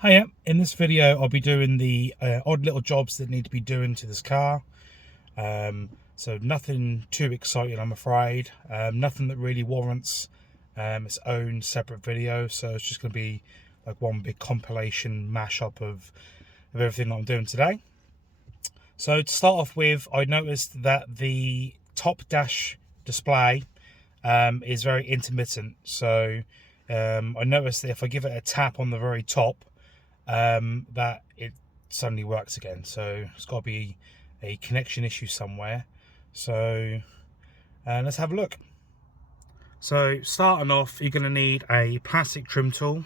Hiya, in this video I'll be doing the odd little jobs that need to be doing to this car. So nothing too exciting, I'm afraid. Nothing that really warrants its own separate video, so it's just going to be like one big compilation mashup of everything that I'm doing today. So to start off with, I noticed that the top dash display is very intermittent. So I noticed that if I give it a tap on the very top, that it suddenly works again. So it's got to be a connection issue somewhere. So let's have a look. So starting off, you're going to need a plastic trim tool,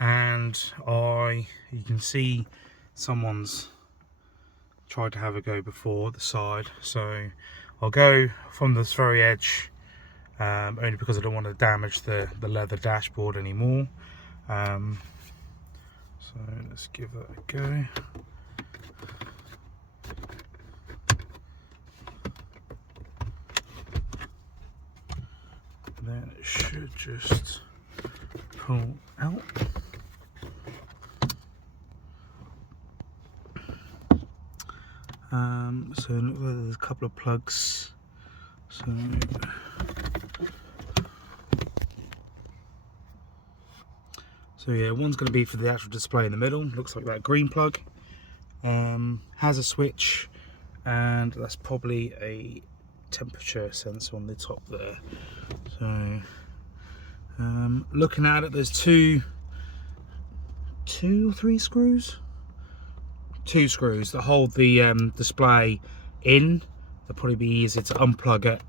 and you can see someone's tried to have a go before the side, so I'll go from this very edge, only because I don't want to damage the leather dashboard anymore. So let's give that a go. Then it should just pull out. So it looks like there's a couple of plugs. So yeah, one's going to be for the actual display in the middle. Looks like that green plug. Has a switch, and that's probably a temperature sensor on the top there. So looking at it, there's two or three screws. Two screws that hold the display in. It'll probably be easier to unplug it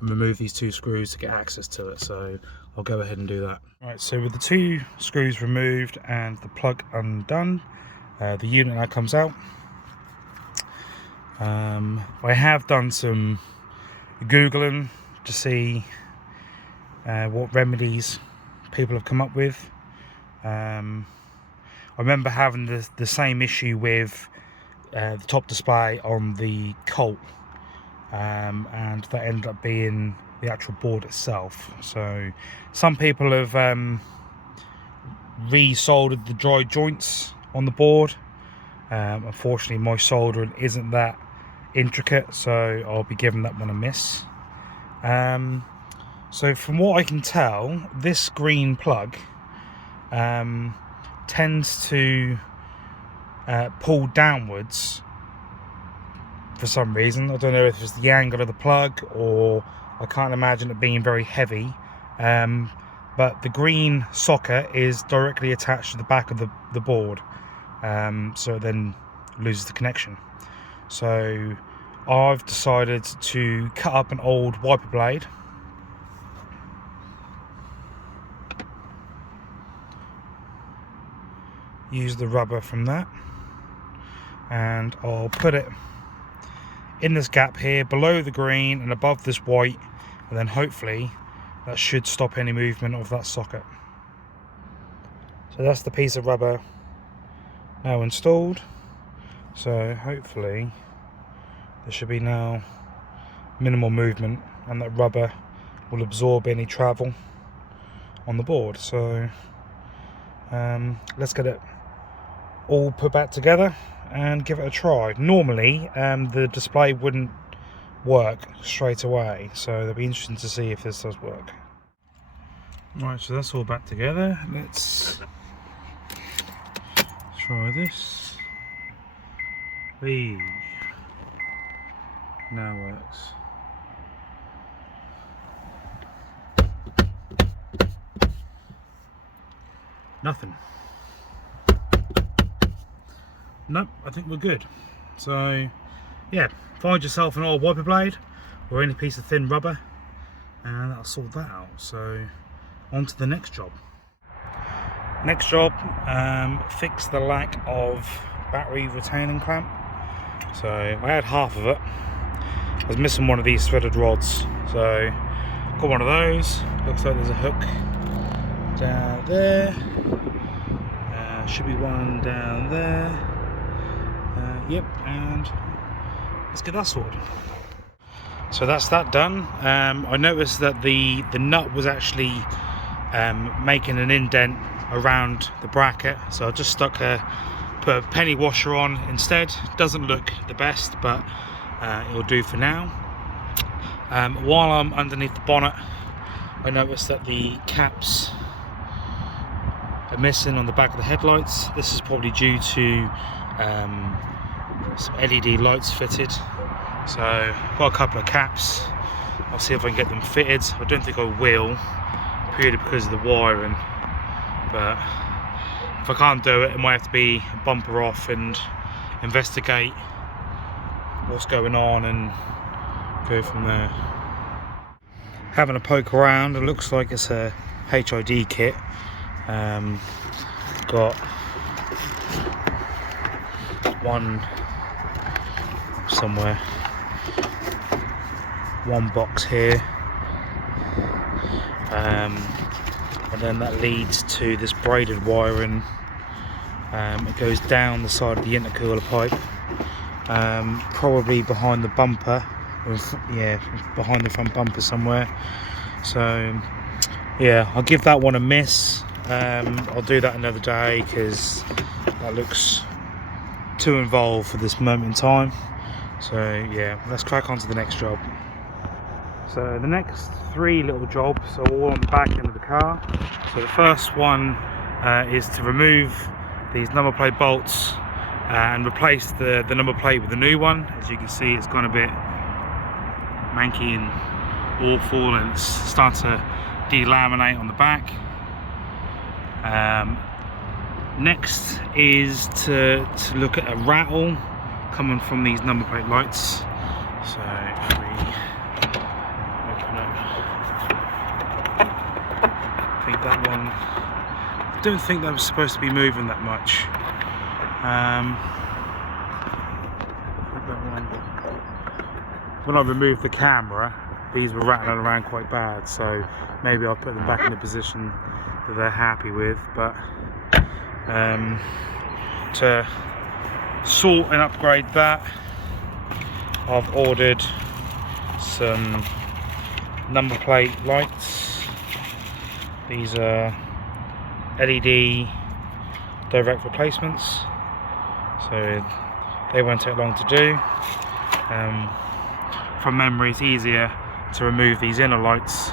and remove these two screws to get access to it, so I'll go ahead and do that. Right, so with the two screws removed and the plug undone, the unit now comes out. I have done some Googling to see what remedies people have come up with. I remember having the same issue with the top display on the Colt, and that ended up being the actual board itself. So some people have re-soldered the dry joints on the board. Unfortunately, my soldering isn't that intricate, so I'll be giving that one a miss. So from what I can tell, this green plug tends to pull downwards for some reason. I don't know if it's the angle of the plug, or I can't imagine it being very heavy, but the green socket is directly attached to the back of the board, so it then loses the connection. So I've decided to cut up an old wiper blade, use the rubber from that, and I'll put it in this gap here below the green and above this white, and then hopefully that should stop any movement of that socket. So that's the piece of rubber now installed, so hopefully there should be now minimal movement, and that rubber will absorb any travel on the board. So let's get it all put back together and give it a try. Normally the display wouldn't work straight away, so it'll be interesting to see if this does work. Right, so that's all back together. Let's try this. Hey, now works. Nothing. Nope, I think we're good. So yeah, find yourself an old wiper blade or any piece of thin rubber, and that'll sort that out. So on to the next job. Next job, fix the lack of battery retaining clamp. So I had half of it. I was missing one of these threaded rods, so got one of those. Looks like there's a hook down there. Should be one down there. Yep, and let's get that sorted. So that's that done. I noticed that the nut was actually making an indent around the bracket. So I just put a penny washer on instead. Doesn't look the best, but it'll do for now. While I'm underneath the bonnet, I noticed that the caps are missing on the back of the headlights. This is probably due to some LED lights fitted. So I've got a couple of caps. I'll see if I can get them fitted. I don't think I will, purely because of the wiring, but if I can't do it, it might have to be a bumper off and investigate what's going on and go from there. Having a poke around, it looks like it's a HID kit. Got one somewhere, one box here, and then that leads to this braided wiring. It goes down the side of the intercooler pipe, probably behind the bumper, yeah, behind the front bumper somewhere. So yeah, I'll give that one a miss. I'll do that another day because that looks too involved for this moment in time. So yeah, let's crack on to the next job. So the next 3 little jobs are all on the back end of the car. So the first one is to remove these number plate bolts and replace the number plate with a new one. As you can see, it's gone a bit manky and awful, and it's starting to delaminate on the back. Next is to look at a rattle coming from these number plate lights. So if we open up, I think that one, I don't think that was supposed to be moving that much. When I removed the camera, these were rattling around quite bad, so maybe I'll put them back in the position that they're happy with. But to sort and upgrade that, I've ordered some number plate lights. These are LED direct replacements, so they won't take long to do. From memory, it's easier to remove these inner lights,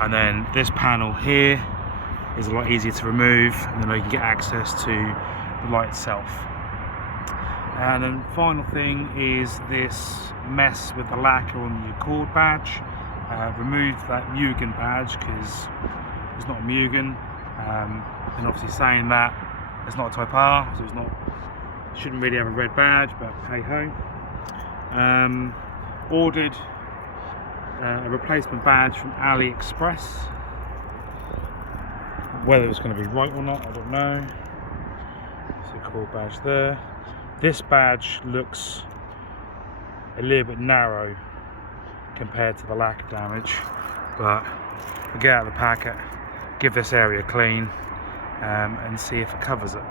and then this panel here is a lot easier to remove, and then I can get access to the light itself. And then final thing is this mess with the lacquer on the Accord badge. Remove that Mugen badge because it's not a Mugen, and obviously saying that it's not a Type R, so shouldn't really have a red badge, but hey ho. Ordered a replacement badge from AliExpress. Whether it's going to be right or not, I don't know. It's a cool badge there. This badge looks a little bit narrow compared to the lacquer damage, but we'll get out of the packet, give this area clean, and see if it covers it.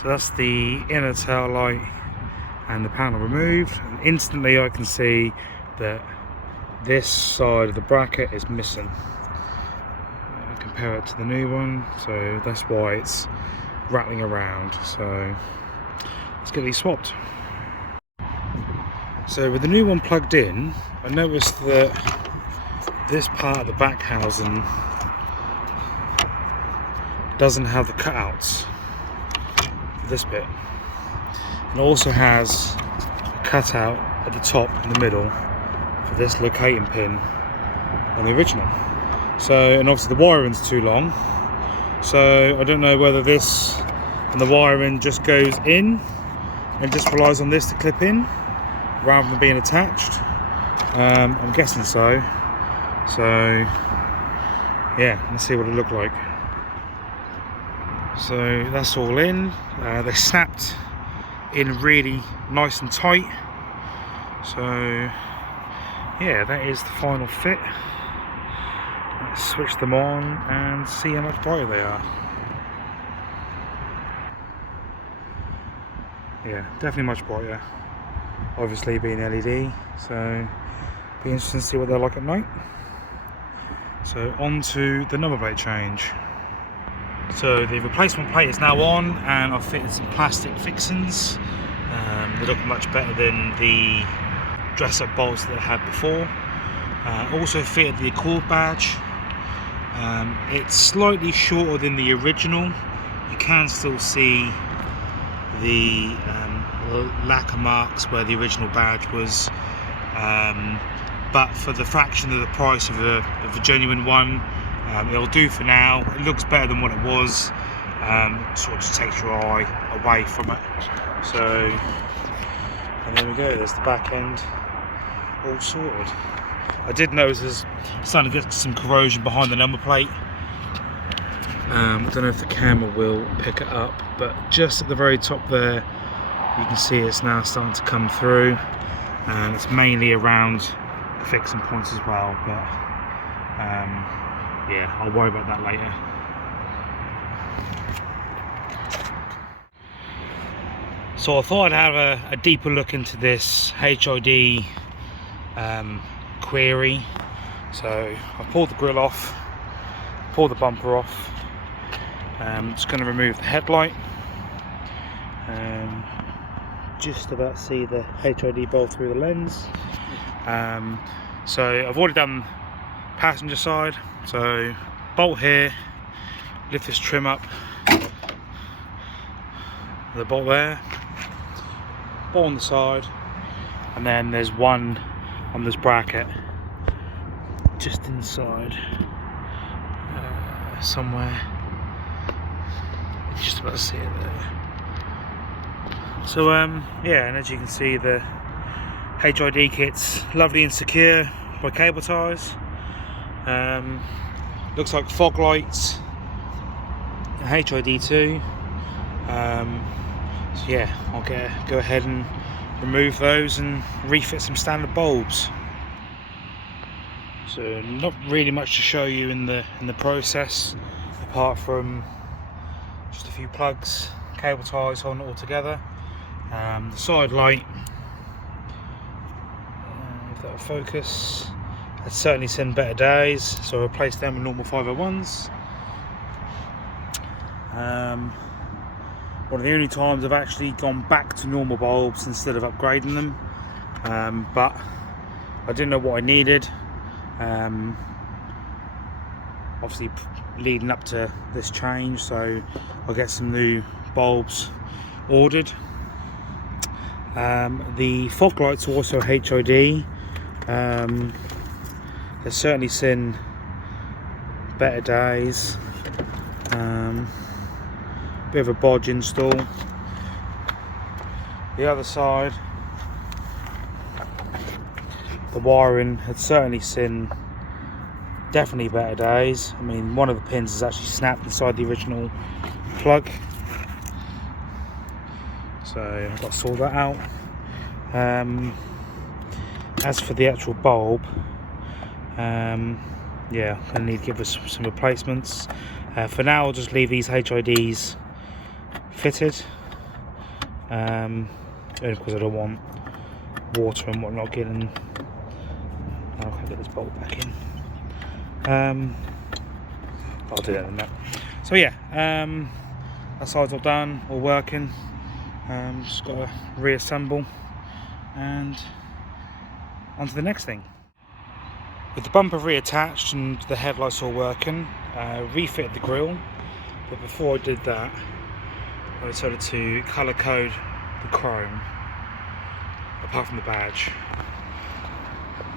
So that's the inner tail light and the panel removed, and instantly I can see that this side of the bracket is missing. Compare it to the new one, so that's why it's rattling around. So let's get these swapped. So with the new one plugged in, I noticed that this part of the back housing doesn't have the cutouts for this bit. It also has a cutout at the top in the middle for this locating pin on the original. So, and obviously the wiring's too long, so I don't know whether this and the wiring just goes in and just relies on this to clip in rather than being attached. I'm guessing so. So yeah, let's see what it looked like. So that's all in. They snapped in really nice and tight. So yeah, that is the final fit. Let's switch them on and see how much brighter they are. Yeah, definitely much brighter. Obviously being LED, so be interesting to see what they're like at night. So on to the number plate change. So the replacement plate is now on, and I've fitted some plastic fixings. They look much better than the dress-up bolts that I had before. Also fitted the Accord badge. It's slightly shorter than the original. You can still see the lacquer marks where the original badge was, but for the fraction of the price of a genuine one, it'll do for now. It looks better than what it was. Sort of just takes your eye away from it. So, and there we go, there's the back end all sorted. I did notice there's starting to get some corrosion behind the number plate. I don't know if the camera will pick it up, but just at the very top there, you can see it's now starting to come through, and it's mainly around the fixing points as well, but yeah, I'll worry about that later. So I thought I'd have a deeper look into this HID query. So I pulled the grille off, pulled the bumper off. I'm just going to remove the headlight. Just about see the HID bolt through the lens. So I've already done passenger side. So bolt here, lift this trim up, the bolt there, bolt on the side, and then there's one on this bracket just inside somewhere. Just about to see it there. So yeah, and as you can see, the HID kit's lovely and secure by cable ties. Looks like fog lights, HID too. So yeah, I'll go ahead and remove those and refit some standard bulbs. So not really much to show you in the process, apart from just a few plugs, cable ties holding it all together. The side light, if that'll focus, has certainly seen better days, so I replaced them with normal 501s. One of the only times I've actually gone back to normal bulbs instead of upgrading them, but I didn't know what I needed. Obviously leading up to this change, so I'll get some new bulbs ordered. The fog lights are also HID. They've certainly seen better days. Bit of a bodge install. The other side, the wiring had certainly seen definitely better days. I mean, one of the pins is actually snapped inside the original plug, so I've got to sort that out. As for the actual bulb, yeah, I need to give us some replacements. For now, I'll just leave these HIDs fitted, only because I don't want water and whatnot getting. I can get this bolt back in. I'll do that in a minute. So yeah, that side's all done, all working. Just got to reassemble and on to the next thing. With the bumper reattached and the headlights all working, refitted the grille, but before I did that, I decided to colour code the chrome, apart from the badge.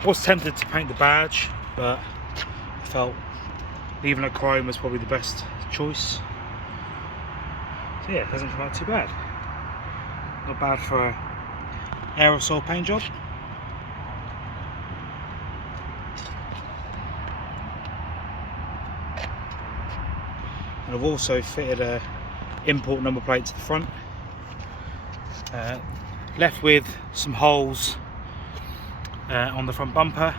I was tempted to paint the badge, but I felt leaving it chrome was probably the best choice. So yeah, it doesn't come out too bad. Not bad for an aerosol paint job. And I've also fitted a import number plate to the front. Left with some holes on the front bumper.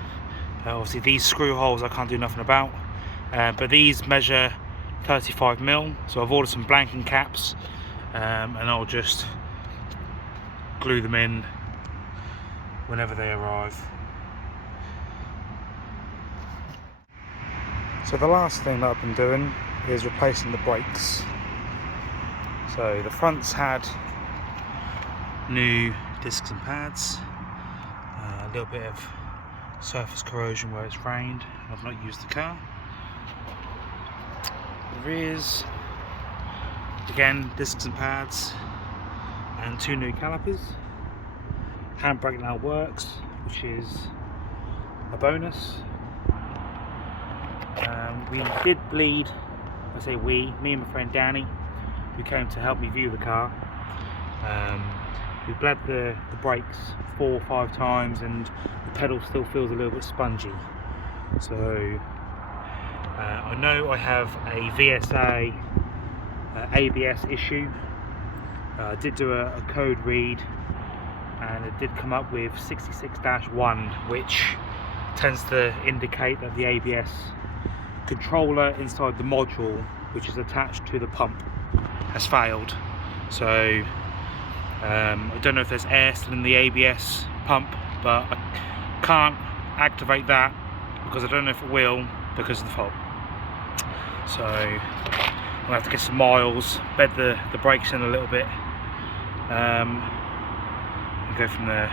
Obviously these screw holes I can't do nothing about, but these measure 35mm, so I've ordered some blanking caps, and I'll just glue them in whenever they arrive. So the last thing that I've been doing is replacing the brakes. So the front's had new discs and pads, a little bit of surface corrosion where it's rained and I've not used the car. The rears, again, discs and pads and 2 new calipers. Handbrake now works, which is a bonus. We did bleed, I say we, me and my friend Danny, who came to help me view the car. We bled the brakes 4 or 5 times and the pedal still feels a little bit spongy. So I know I have a VSA ABS issue. I did do a code read and it did come up with 66-1, which tends to indicate that the ABS controller inside the module, which is attached to the pump, has failed. So I don't know if there's air still in the ABS pump, but I can't activate that because I don't know if it will because of the fault. So I'm gonna have to get some miles, bed the brakes in a little bit, and go from there.